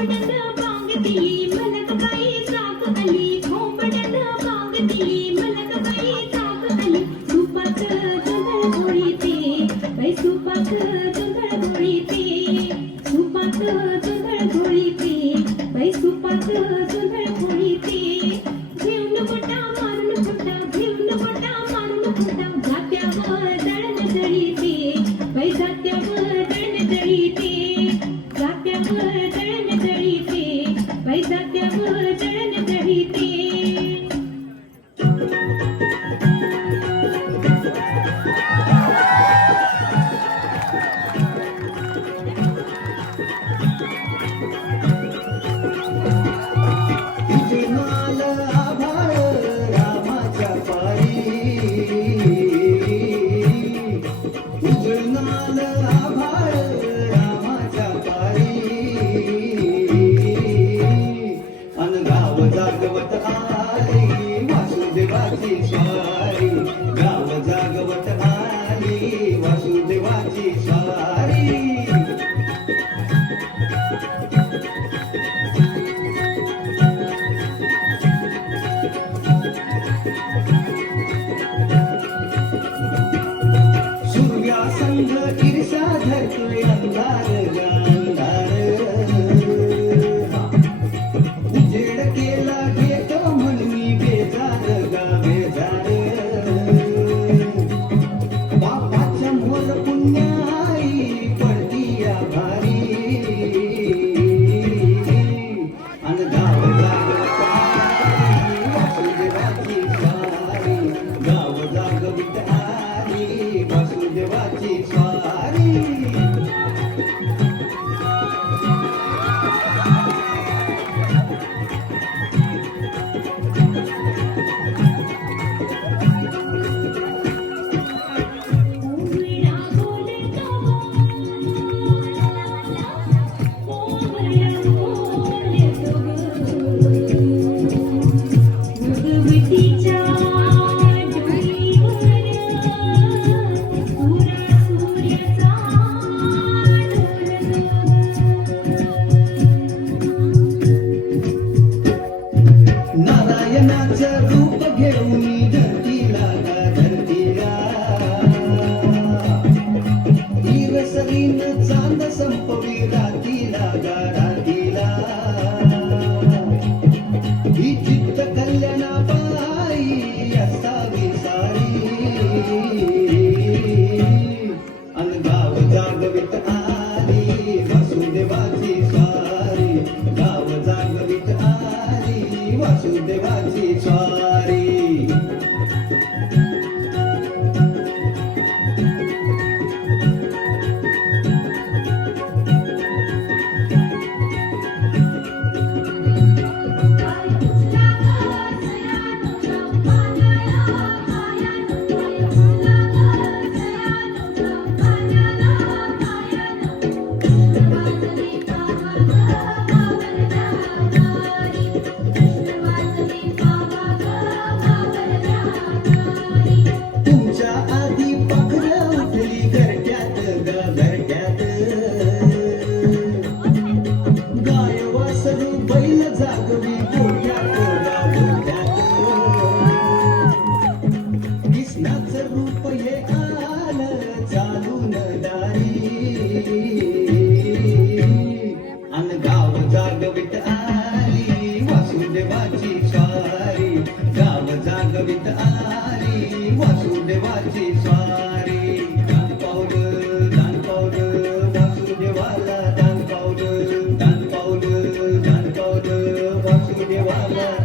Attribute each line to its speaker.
Speaker 1: மனசு வாங்கத்தியே
Speaker 2: the body. गायनाचं रूप घेऊन Yeah.